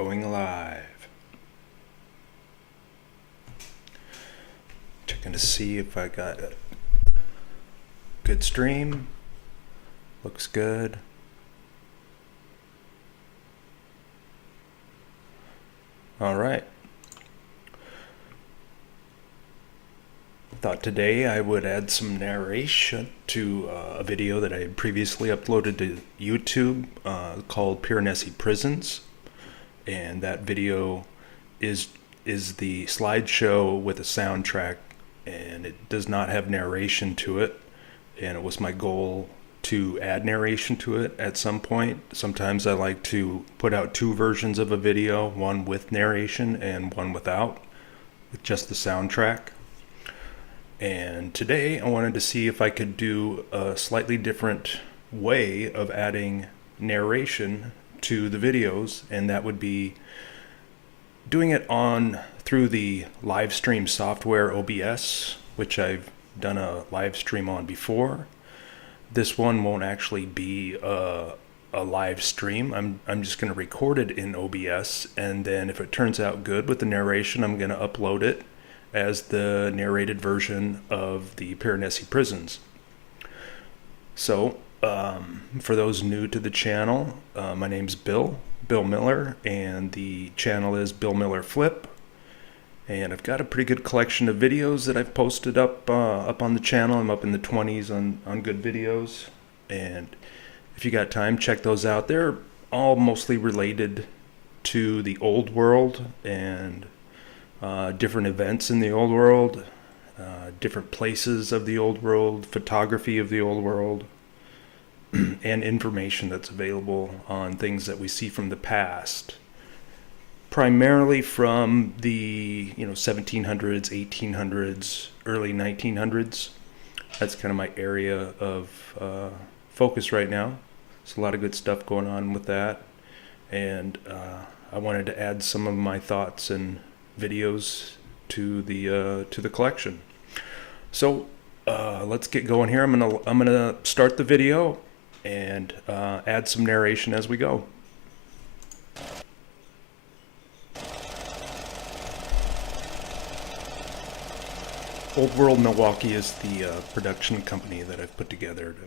Going live. Checking to see if I got a good stream. Looks good. All right. Thought today I would add some narration to a video that I had previously uploaded to YouTube called Piranesi Prisons, and that video is the slideshow with a soundtrack, and it does not have narration to it, and it was my goal to add narration to it at some point. Sometimes I like to put out two versions of a video, one with narration and one without, with just the soundtrack. And today I wanted to see if I could do a slightly different way of adding narration to the videos, and that would be doing it through the LiveStream software OBS, which I've done a live stream on before. This one won't actually be a live stream. I'm just going to record it in OBS, and then if it turns out good with the narration, I'm going to upload it as the narrated version of the Piranesi Prisons. So, for those new to the channel, my name's Bill Miller, and the channel is billmillerflip. And I've got a pretty good collection of videos that I've posted up on the channel. I'm up in the 20s on good videos, and if you got time, check those out. They're all mostly related to the old world and different events in the old world, different places of the old world, photography of the old world, and information that's available on things that we see from the past, primarily from the 1700s, 1800s, early 1900s. That's kind of my area of focus right now. There's a lot of good stuff going on with that, and I wanted to add some of my thoughts and videos to the collection. So let's get going here. I'm gonna start the video and add some narration as we go. Old World Milwaukee is the production company that I've put together to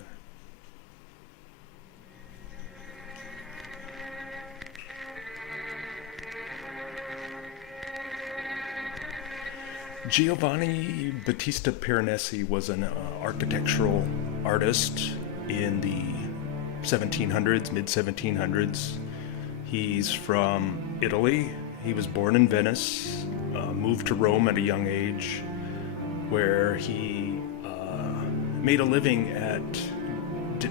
Giovanni Battista Piranesi was an architectural artist in the 1700s, mid-1700s. He's from Italy. He was born in Venice, moved to Rome at a young age, where he made a living at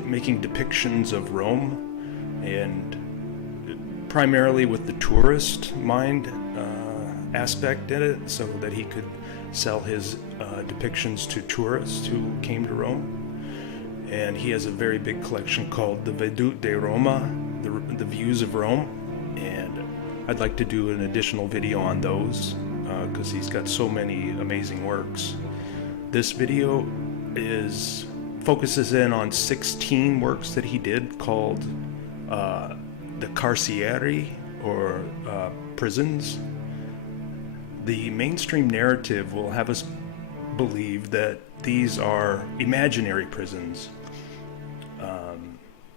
making depictions of Rome, and primarily with the tourist mind aspect in it, so that he could sell his depictions to tourists who came to Rome. And he has a very big collection called the Vedute di Roma, the Views of Rome, and I'd like to do an additional video on those because he's got so many amazing works. This video focuses in on 16 works that he did called the Carcieri, or prisons. The mainstream narrative will have us believe that these are imaginary prisons,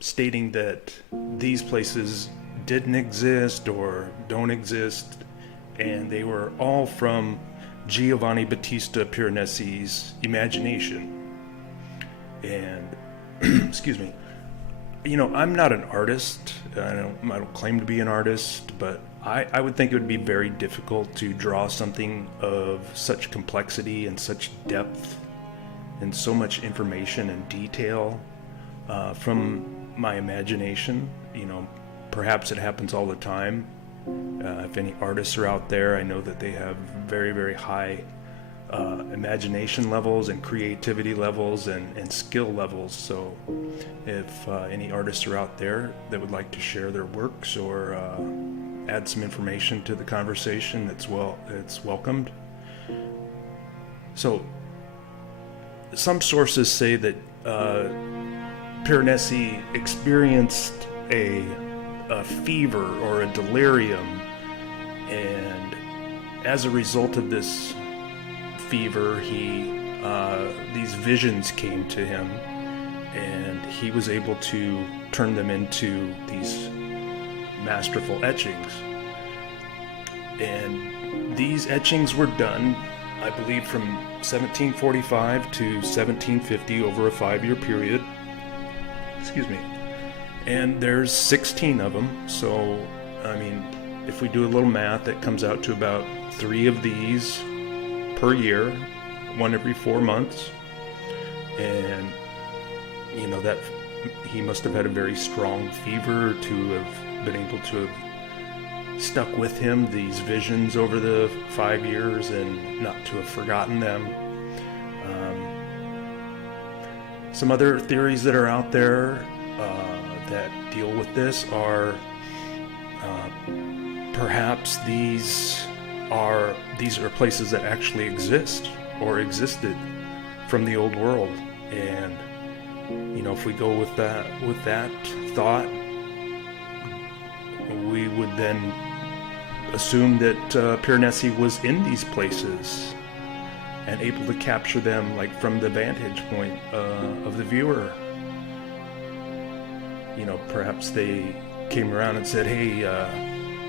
stating that these places didn't exist or don't exist, and they were all from Giovanni Battista Piranesi's imagination. And excuse me, I'm not an artist. I don't claim to be an artist, but I would think it would be very difficult to draw something of such complexity and such depth and so much information and detail from my imagination. Perhaps it happens all the time. If any artists are out there, I know that they have very, very high imagination levels and creativity levels and skill levels. So if any artists are out there that would like to share their works or add some information to the conversation, it's welcomed. So some sources say that Piranesi experienced a fever or a delirium And as a result of this fever, these visions came to him, and he was able to turn them into these masterful etchings. And these etchings were done, I believe, from 1745 to 1750, over a 5-year period. Excuse me. And there's 16 of them, so, I mean, if we do a little math, that comes out to about 3 of these per year, 1 every 4 months. And, you know, that he must have had a very strong fever to have been able to have stuck with him, these visions, over the 5 years, and not to have forgotten them. Some other theories that are out there that deal with this are perhaps these are places that actually exist or existed from the old world. And you know, if we go with that thought, we would then assume that Piranesi was in these places and able to capture them, like, from the vantage point of the viewer. You know, perhaps they came around and said, "Hey,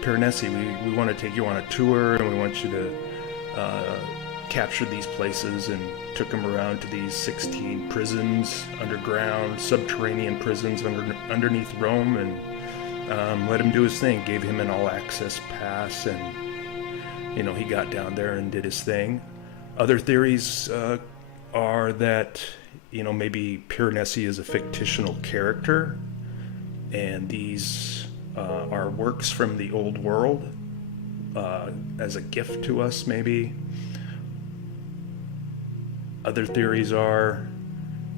Piranesi, we want to take you on a tour, and we want you to capture these places," and took him around to these 16 prisons, underground, subterranean prisons underneath Rome, and let him do his thing, gave him an all-access pass, and, you know, he got down there and did his thing. Other theories are that, you know, maybe Piranesi is a fictional character, and these are works from the old world as a gift to us, maybe. Other theories are,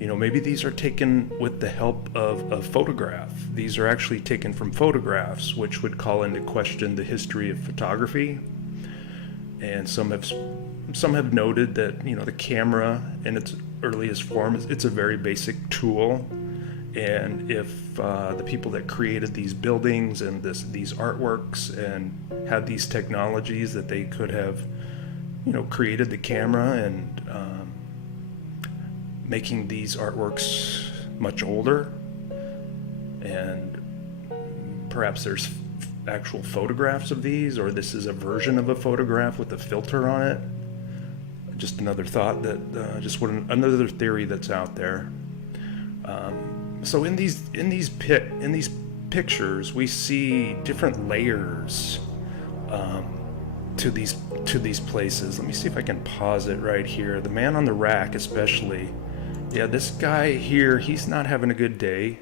you know, maybe these are taken with the help of a photograph. These are actually taken from photographs, which would call into question the history of photography. And some have noted that, you know, the camera in its earliest form, it's a very basic tool. And if the people that created these buildings and these artworks and had these technologies, that they could have, you know, created the camera and making these artworks much older. And perhaps there's actual photographs of these, or this is a version of a photograph with a filter on it. Just another thought that, another theory that's out there. So in these pictures, we see different layers to these places. Let me see if I can pause it right here. The man on the rack, especially. Yeah, this guy here, he's not having a good day.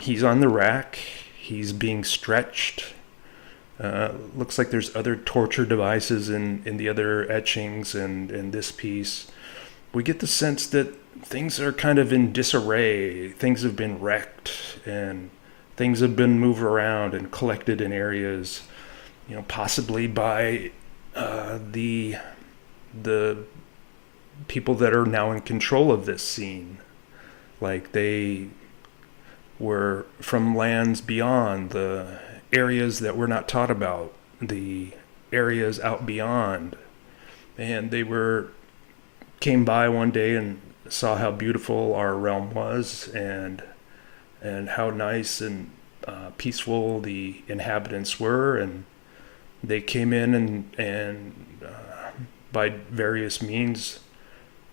He's on the rack. He's being stretched. Looks like there's other torture devices in the other etchings and in this piece. We get the sense that things are kind of in disarray. Things have been wrecked, and things have been moved around and collected in areas, you know, possibly by the people that are now in control of this scene. Like, they were from lands beyond, the areas that we're not taught about, the areas out beyond. And they came by one day and saw how beautiful our realm was, and how nice and peaceful the inhabitants were, and they came in and by various means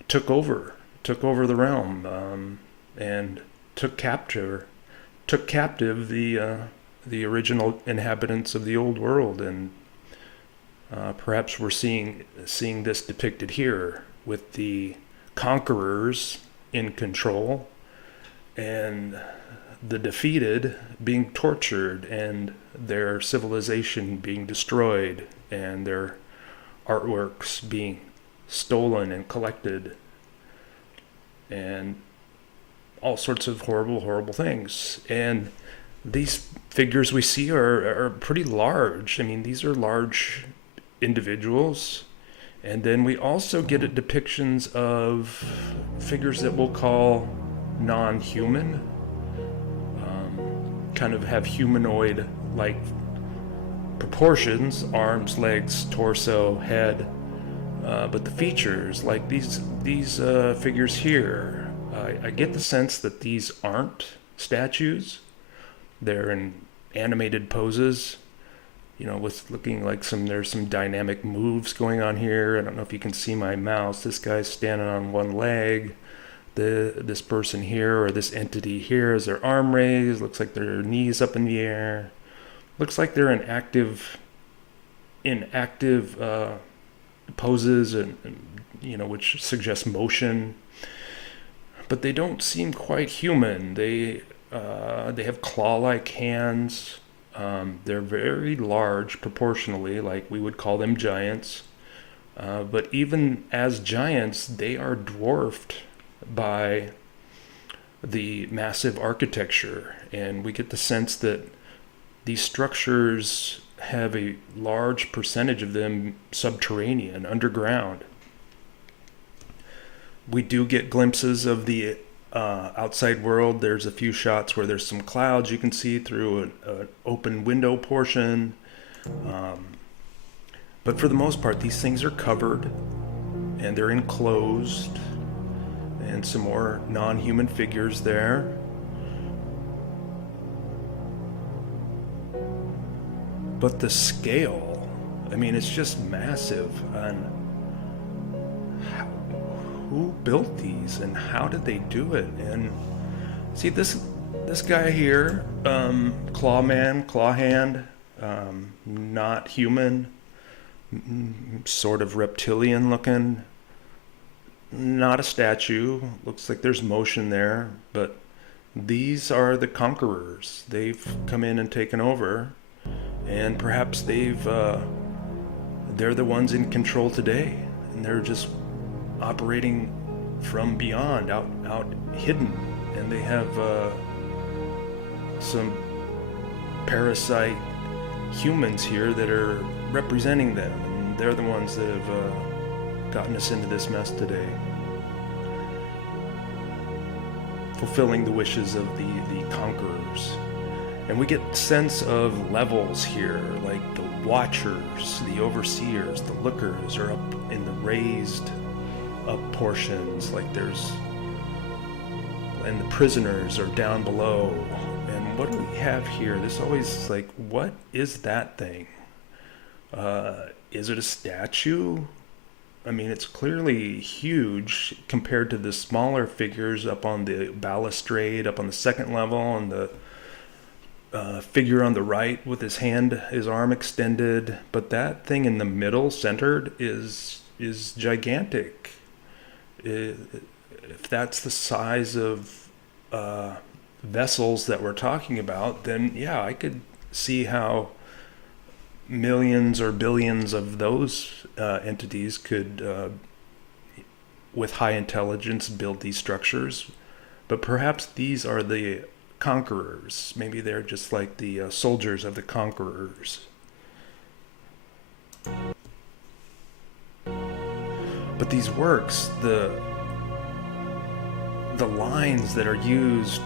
took over the realm, and took captive the original inhabitants of the old world. And perhaps we're seeing this depicted here, with the conquerors in control and the defeated being tortured, and their civilization being destroyed, and their artworks being stolen and collected, and all sorts of horrible things. And these figures we see are pretty large. I mean, these are large individuals. And then we also get depictions of figures that we'll call non-human, kind of have humanoid-like proportions, arms, legs, torso, head, but the features, like these figures here, I get the sense that these aren't statues. They're in animated poses, you know, with looking like there's some dynamic moves going on here. I don't know if you can see my mouse. This guy's standing on one leg. This person here, or this entity here, has their arm raised. Looks like their knees up in the air. Looks like they're in active poses, and you know, which suggests motion. But they don't seem quite human. They have claw-like hands. They're very large proportionally, like we would call them giants. But even as giants, they are dwarfed by the massive architecture. And we get the sense that these structures have a large percentage of them subterranean, underground. We do get glimpses of the outside world. There's a few shots where there's some clouds you can see through an open window portion. But for the most part, these things are covered and they're enclosed, and some more non-human figures there. But the scale, I mean, it's just massive. And who built these and how did they do it? And see, this guy here, claw hand, not human, sort of reptilian looking, not a statue. Looks like there's motion there, but these are the conquerors. They've come in and taken over, and perhaps they're the ones in control today, and they're just operating from beyond, out hidden, and they have some parasite humans here that are representing them, and they're the ones that have gotten us into this mess today, fulfilling the wishes of the conquerors. And we get a sense of levels here, like the watchers, the overseers, the lookers are up in the raised up portions, like and the prisoners are down below. And what do we have here? This always, like, what is that thing? Is it a statue? I mean, it's clearly huge compared to the smaller figures up on the balustrade, up on the second level, and the figure on the right with his arm extended. But that thing in the middle, centered, is gigantic. If that's the size of vessels that we're talking about, then yeah, I could see how millions or billions of those entities could, with high intelligence, build these structures. But perhaps these are the conquerors. Maybe they're just like the soldiers of the conquerors. But these works, the lines that are used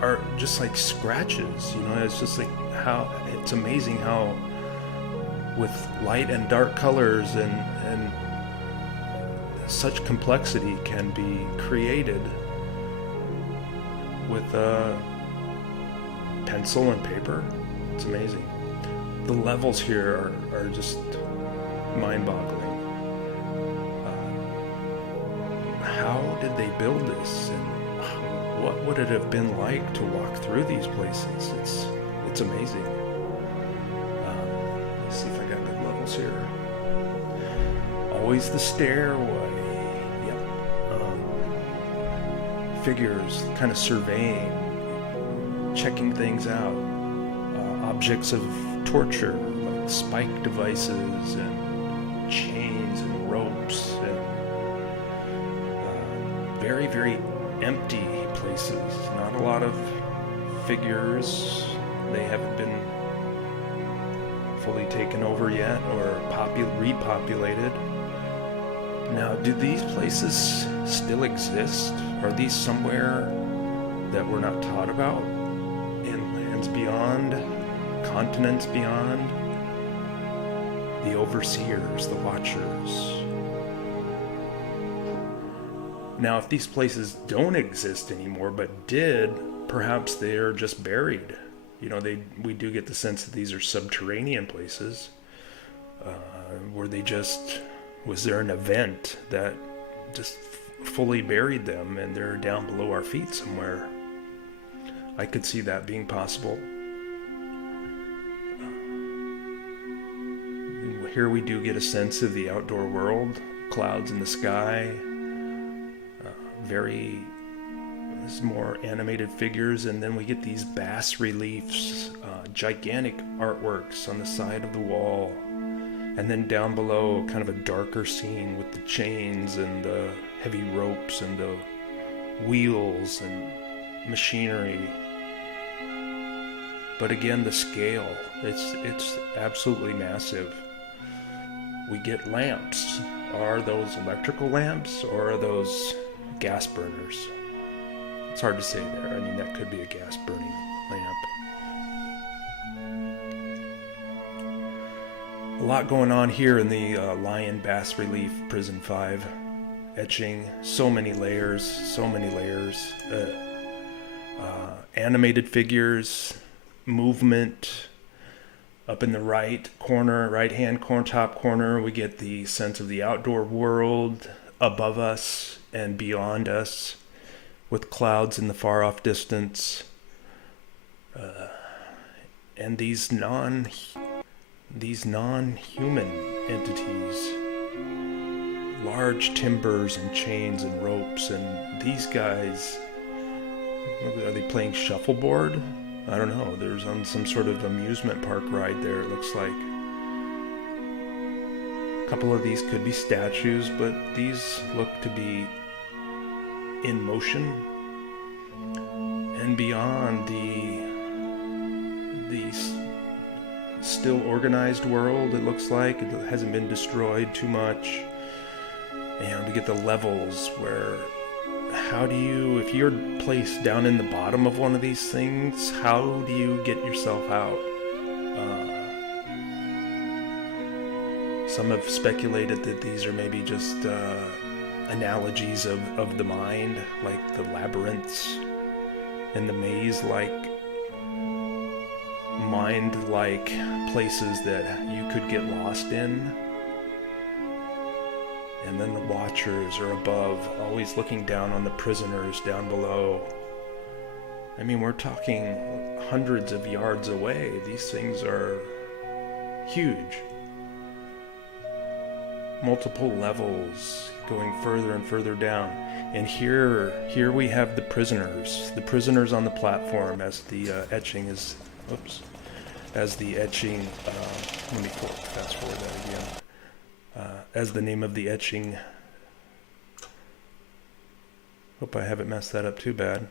are just like scratches, you know. It's just like how it's amazing how with light and dark colors and such complexity can be created with pencil and paper. It's amazing. The levels here are just mind-boggling. How did they build this, and what would it have been like to walk through these places? It's amazing. Let's see if I got good levels here. Always the stairway. Yep. Figures kind of surveying, checking things out. Objects of torture, like spike devices and chains and ropes, and very, very empty places. Not a lot of figures. They haven't been fully taken over yet or repopulated. Now, do these places still exist? Are these somewhere that we're not taught about in lands beyond? continents beyond, the overseers, the watchers. Now, if these places don't exist anymore, but did, perhaps they're just buried. You know, we do get the sense that these are subterranean places, where was there an event that just fully buried them and they're down below our feet somewhere? I could see that being possible. Here we do get a sense of the outdoor world, clouds in the sky, more animated figures, and then we get these bas reliefs, gigantic artworks on the side of the wall, and then down below kind of a darker scene with the chains and the heavy ropes and the wheels and machinery. But again, the scale, it's absolutely massive. We get lamps. Are those electrical lamps or are those gas burners? It's hard to say there. I mean, that could be a gas burning lamp. A lot going on here in the Lion Bas Relief Prison 5 etching. So many layers. Animated figures, movement. Up in the right hand corner, top corner, we get the sense of the outdoor world above us and beyond us, with clouds in the far off distance, and these non-human entities, large timbers and chains and ropes, and these guys, are they playing shuffleboard? I don't know. There's on some sort of amusement park ride there, it looks like. A couple of these could be statues, but these look to be in motion. And beyond the still organized world, it looks like. It hasn't been destroyed too much. And we get the levels where, if you're placed down in the bottom of one of these things, how do you get yourself out? Some have speculated that these are maybe just analogies of the mind, like the labyrinths and the maze-like, mind-like places that you could get lost in. And then the watchers are above, always looking down on the prisoners down below. I mean, we're talking hundreds of yards away. These things are huge. Multiple levels going further and further down. And here we have the prisoners on the platform as the etching is, let me fast forward that again. As the name of the etching, hope I haven't messed that up too bad.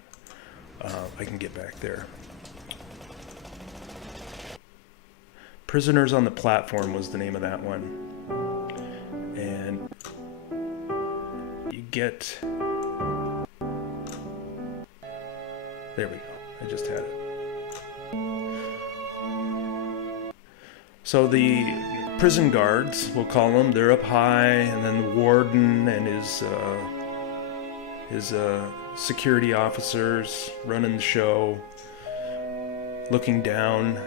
I can get back there. Prisoners on the Platform was the name of that one. And you get, there we go, I just had it. So the prison guards, we'll call them, they're up high, and then the warden and his security officers running the show, looking down,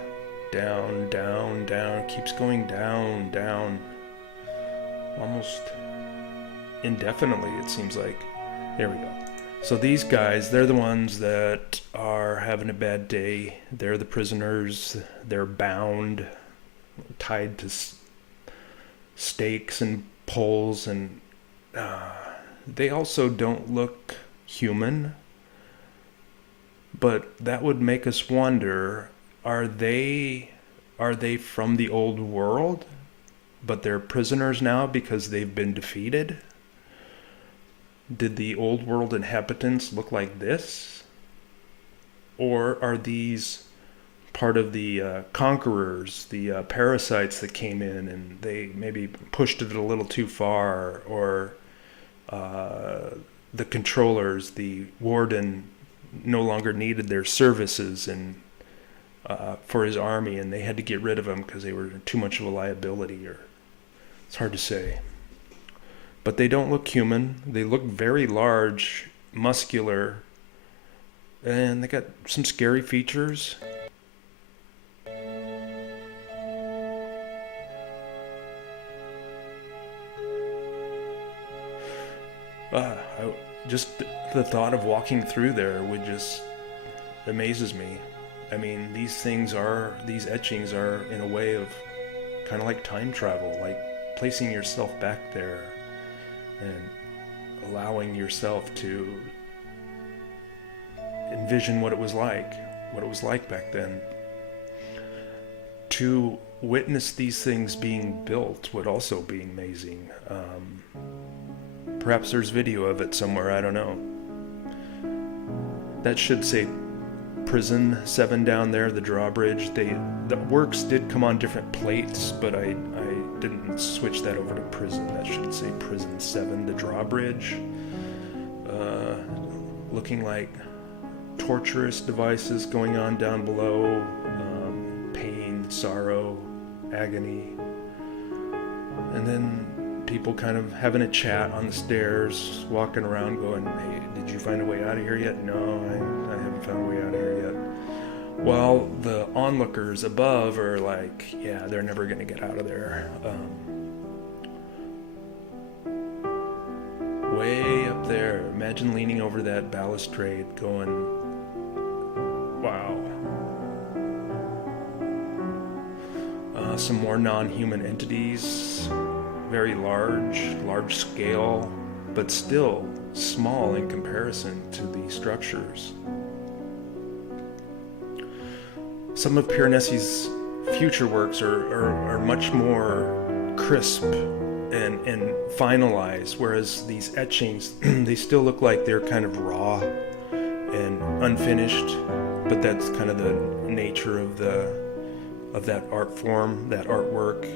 keeps going down, almost indefinitely, it seems like. There we go. So these guys, they're the ones that are having a bad day. They're the prisoners. They're bound, tied to stakes and poles, and they also don't look human, but that would make us wonder, are they from the old world, but they're prisoners now because they've been defeated? Did the old world inhabitants look like this? Or are these part of the conquerors, the parasites that came in and they maybe pushed it a little too far, or the controllers, the warden, no longer needed their services and for his army, and they had to get rid of them because they were too much of a liability, or it's hard to say. But they don't look human. They look very large, muscular, and they got some scary features. Just the thought of walking through there would just amazes me. I mean, these etchings are in a way of kind of like time travel, like placing yourself back there and allowing yourself to envision what it was like back then. To witness these things being built would also be amazing. Perhaps there's video of it somewhere, I don't know. That should say Prison 7 down there, the drawbridge. The works did come on different plates, but I didn't switch that over to Prison. That should say Prison 7, the drawbridge. Looking like torturous devices going on down below. Pain, sorrow, agony. And then people kind of having a chat on the stairs, walking around going, hey, did you find a way out of here yet? No, I haven't found a way out of here yet. While the onlookers above are like, yeah, they're never going to get out of there. Way up there, imagine leaning over that balustrade going, wow. Some more non-human entities. Very large scale, but still small in comparison to the structures. Some of Piranesi's future works are much more crisp and finalized, whereas these etchings, they still look like they're kind of raw and unfinished, but that's kind of the nature of that art form, that artwork.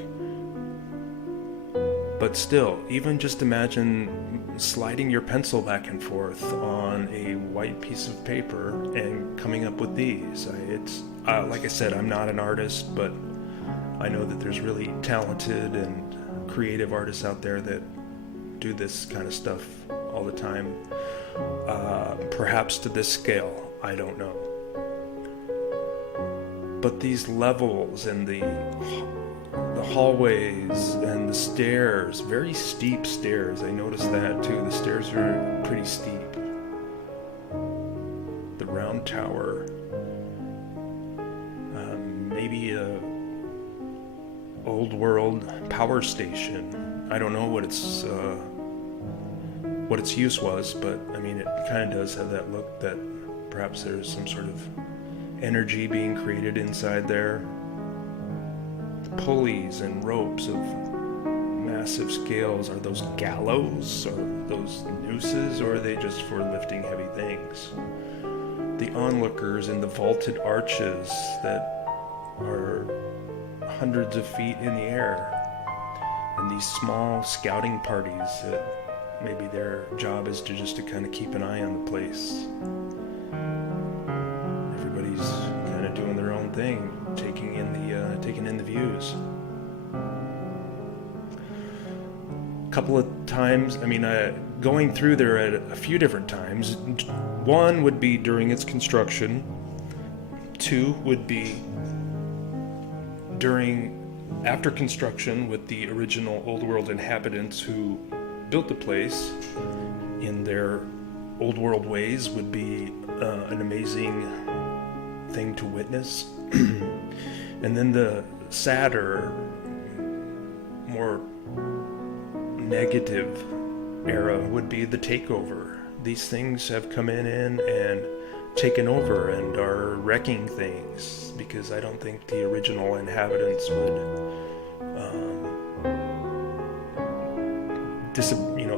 But still, even just imagine sliding your pencil back and forth on a white piece of paper and coming up with these. It's like I said, I'm not an artist, but I know that there's really talented and creative artists out there that do this kind of stuff all the time. Perhaps to this scale, I don't know. But these levels and the hallways and the stairs, very steep stairs. I noticed that too. The stairs are pretty steep. The round tower. Maybe a old world power station. I don't know what its use was, but I mean, it kind of does have that look that perhaps there's some sort of energy being created inside there. Pulleys and ropes of massive scales. Are those gallows or those nooses, or are they just for lifting heavy things? The onlookers in the vaulted arches that are hundreds of feet in the air, and these small scouting parties that maybe their job is to kind of keep an eye on the place. Everybody's kind of doing their own thing, taking in the views. A couple of times, going through there at a few different times. One would be during its construction. Two would be after construction with the original Old World inhabitants who built the place in their Old World ways would be an amazing thing to witness. And then the sadder, more negative era would be the takeover. These things have come in and taken over and are wrecking things, because I don't think the original inhabitants would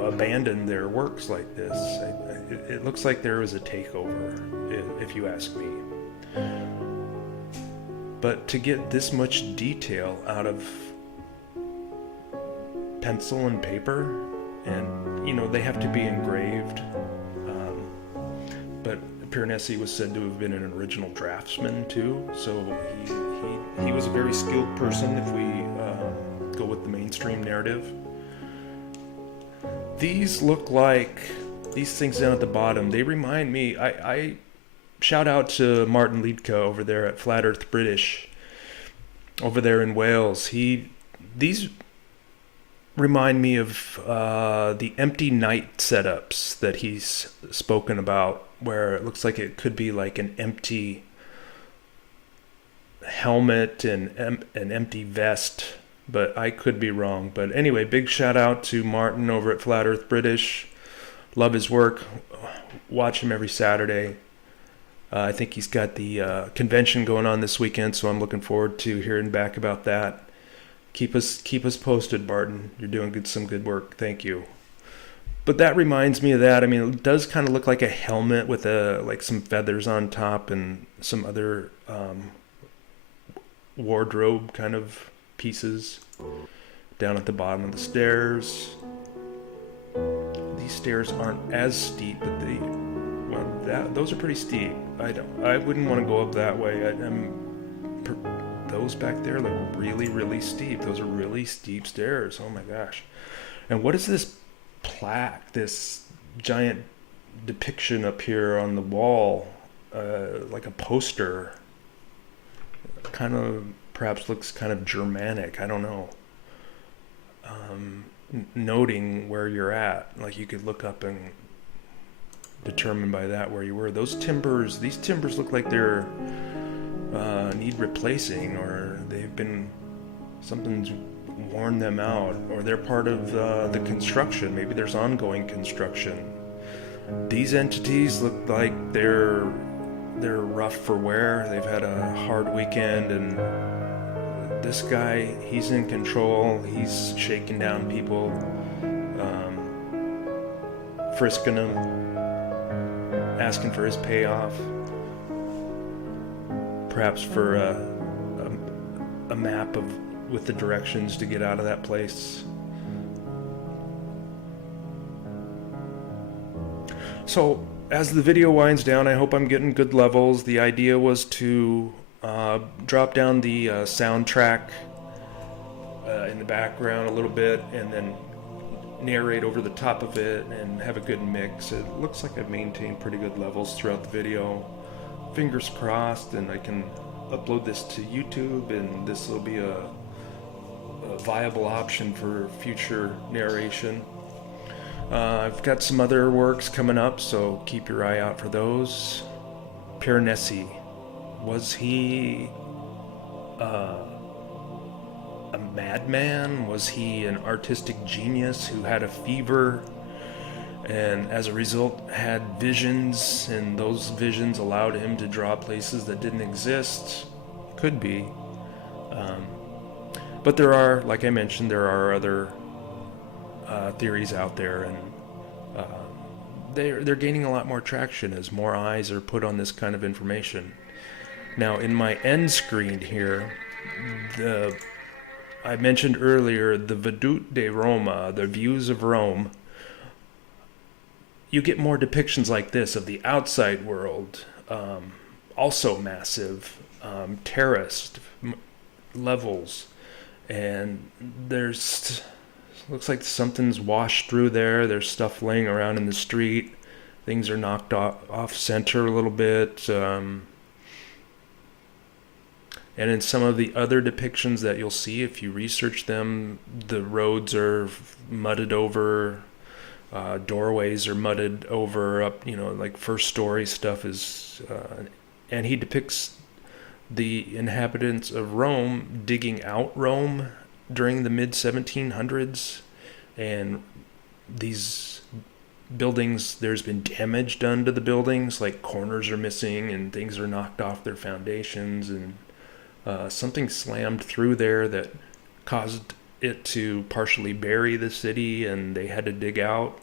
abandon their works like this. It looks like there was a takeover, if you ask me. But to get this much detail out of pencil and paper, and they have to be engraved, but Piranesi was said to have been an original draftsman too, so he was a very skilled person if we go with the mainstream narrative. These look like, these things down at the bottom, they remind me, I shout out to Martin Liedtke over there at Flat Earth British, over there in Wales. These remind me of the empty night setups that he's spoken about, where it looks like it could be like an empty helmet and an empty vest, but I could be wrong. But anyway, big shout out to Martin over at Flat Earth British. Love his work. Watch him every Saturday. I think he's got the convention going on this weekend, so I'm looking forward to hearing back about that. Keep us posted, Barton. You're doing some good work. Thank you. But that reminds me of that. I mean, it does kind of look like a helmet with like some feathers on top and some other wardrobe kind of pieces down at the bottom of the stairs. These stairs aren't as steep, but those are pretty steep. I wouldn't want to go up that way. Those back there look really, really steep. Those are really steep stairs. Oh my gosh. And what is this plaque, this giant depiction up here on the wall, like a poster? Kind of, perhaps looks kind of Germanic. I don't know. Noting where you're at. Like you could look up and determine by that where you were. These timbers look like they're need replacing, or something's worn them out, or they're part of the construction. Maybe there's ongoing construction. These entities look like they're rough for wear. They've had a hard weekend, and this guy, he's in control. He's shaking down people, frisking them, asking for his payoff. Perhaps for a map with the directions to get out of that place. So as the video winds down, I hope I'm getting good levels. The idea was to drop down the soundtrack in the background a little bit, and then narrate over the top of it and have a good mix. It looks like I've maintained pretty good levels throughout the video. Fingers crossed, and I can upload this to YouTube, and this will be a viable option for future narration. I've got some other works coming up, so keep your eye out for those. Piranesi, was he a madman? Was he an artistic genius who had a fever and as a result had visions, and those visions allowed him to draw places that didn't exist? Could be. But there are, like I mentioned, there are other theories out there, and they're gaining a lot more traction as more eyes are put on this kind of information. Now, in my end screen here, I mentioned earlier the Vedute de Roma, the views of Rome. You get more depictions like this of the outside world, also massive, terraced levels, and looks like something's washed through there. There's stuff laying around in the street. Things are knocked off center a little bit. And in some of the other depictions that you'll see, if you research them, the roads are mudded over. Doorways are mudded over up, like first story stuff is, and he depicts the inhabitants of Rome digging out Rome during the mid 1700s, and these buildings, there's been damage done to the buildings, like corners are missing and things are knocked off their foundations, and something slammed through there that caused it to partially bury the city, and they had to dig out,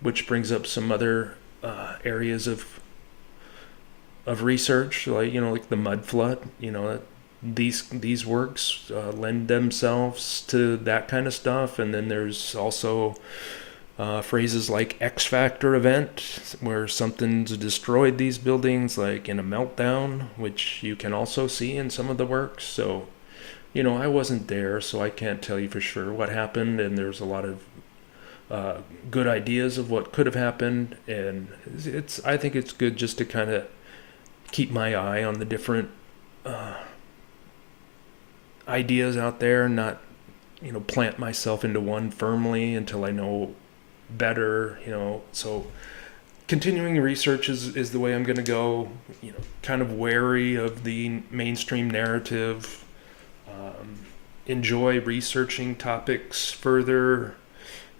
which brings up some other areas of research, like the mud flood. These works lend themselves to that kind of stuff. And then there's also Phrases like X Factor event, where something's destroyed these buildings, like in a meltdown, which you can also see in some of the works. So, I wasn't there, so I can't tell you for sure what happened, and there's a lot of good ideas of what could have happened, and I think it's good just to kind of keep my eye on the different ideas out there, not plant myself into one firmly until I know better. So continuing research is the way I'm going to go. Kind of wary of the mainstream narrative. Enjoy researching topics further,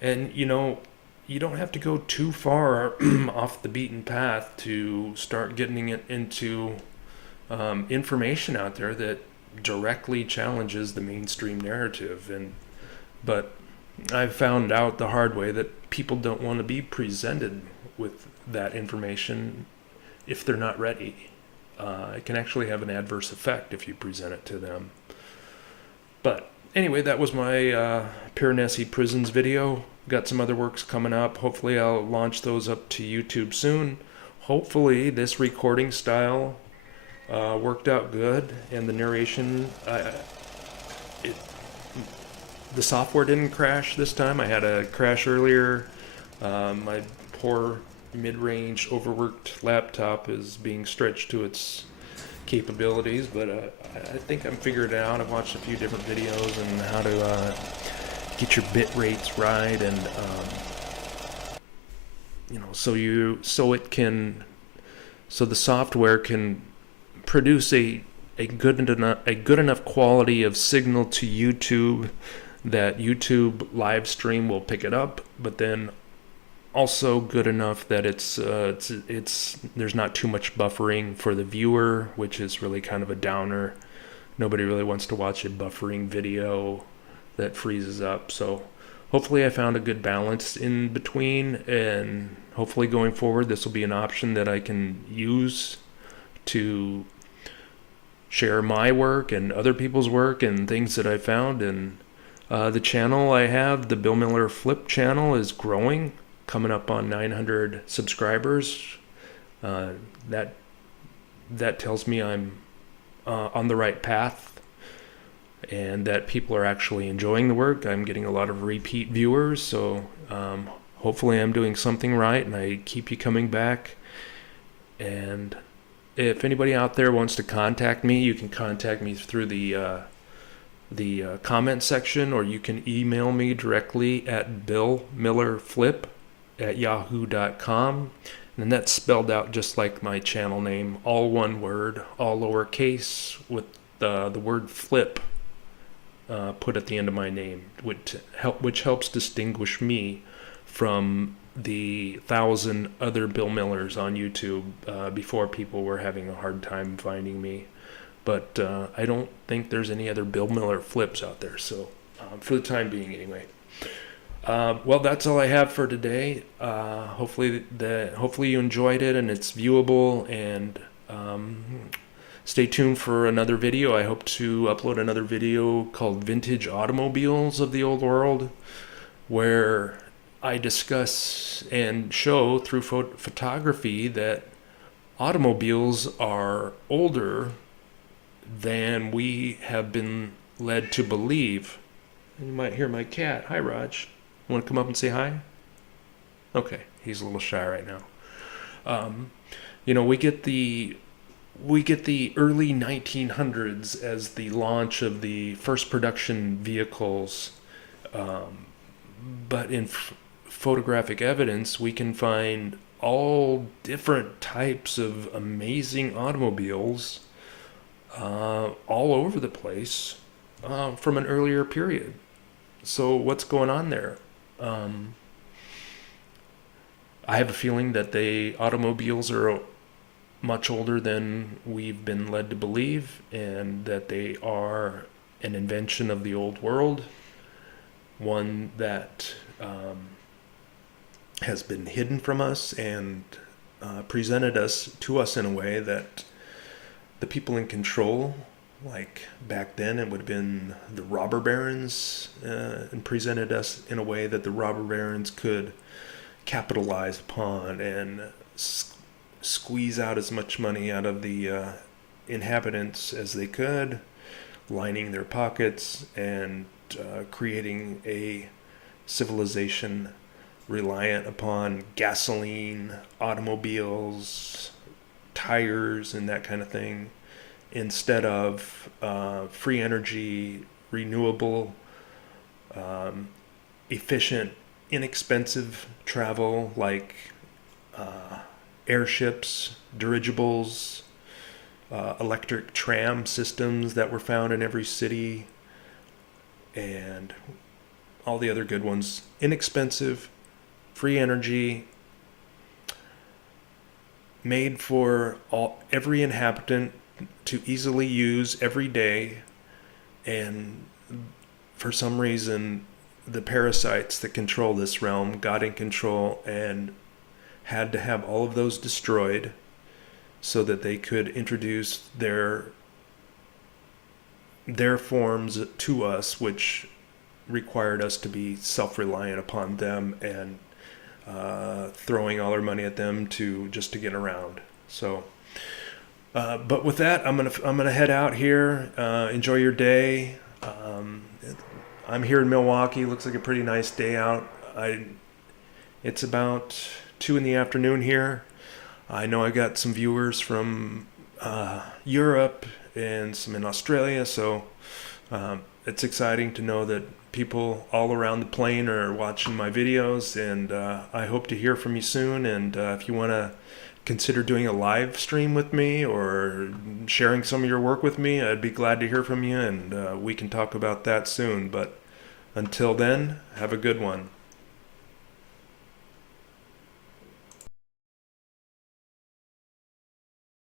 and you don't have to go too far off the beaten path to start getting it into information out there that directly challenges the mainstream narrative. But I've found out the hard way that people don't want to be presented with that information if they're not ready. It can actually have an adverse effect if you present it to them. But anyway, that was my Piranesi Prisons video. Got some other works coming up. Hopefully I'll launch those up to YouTube soon. Hopefully this recording style worked out good, and the narration, the software didn't crash this time. I had a crash earlier. My poor mid-range overworked laptop is being stretched to its capabilities, but I think I'm figured it out. I've watched a few different videos on how to get your bit rates right, and so the software can produce a good enough quality of signal to YouTube that YouTube LiveStream will pick it up, but then also good enough that it's there's not too much buffering for the viewer, which is really kind of a downer. Nobody really wants to watch a buffering video that freezes up. So hopefully I found a good balance in between, and hopefully going forward this will be an option that I can use to share my work and other people's work and things that I found. And the channel I have, the Bill Miller Flip channel, is growing, coming up on 900 subscribers. That tells me I'm on the right path, and that people are actually enjoying the work. I'm getting a lot of repeat viewers, so hopefully I'm doing something right, and I keep you coming back. And if anybody out there wants to contact me, you can contact me through the comment section, or you can email me directly at billmillerflip@yahoo.com. And that's spelled out just like my channel name, all one word, all lowercase, with the word flip put at the end of my name, which helps distinguish me from the 1,000 other Bill Millers on YouTube. Before, people were having a hard time finding me, but I don't think there's any other Bill Miller Flips out there, so for the time being anyway. Well, that's all I have for today. Hopefully you enjoyed it and it's viewable, and stay tuned for another video. I hope to upload another video called Vintage Automobiles of the Old World, where I discuss and show through photography that automobiles are older than we have been led to believe. You might hear my cat. Hi, Raj. Want to come up and say hi? Okay, he's a little shy right now. We get the early 1900s as the launch of the first production vehicles, but in photographic evidence we can find all different types of amazing automobiles all over the place from an earlier period. So what's going on there? I have a feeling that automobiles are much older than we've been led to believe, and that they are an invention of the old world, one that has been hidden from us and presented to us in a way that the people in control, like back then it would have been the robber barons, and presented us in a way that the robber barons could capitalize upon and squeeze out as much money out of the inhabitants as they could, lining their pockets and creating a civilization reliant upon gasoline, automobiles, tires, and that kind of thing, instead of free energy, renewable, efficient, inexpensive travel like airships, dirigibles, electric tram systems that were found in every city, and all the other good ones. Inexpensive, free energy, made for every inhabitant to easily use every day, and for some reason the parasites that control this realm got in control and had to have all of those destroyed so that they could introduce their forms to us, which required us to be self-reliant upon them and throwing all our money at them to get around. So but with that, I'm gonna head out here. Enjoy your day. I'm here in Milwaukee. Looks like a pretty nice day out. It's about 2 in the afternoon here. I know I got some viewers from Europe and some in Australia, so it's exciting to know that people all around the plane are watching my videos, and I hope to hear from you soon. And if you want to consider doing a live stream with me or sharing some of your work with me, I'd be glad to hear from you, and we can talk about that soon. But until then, have a good one.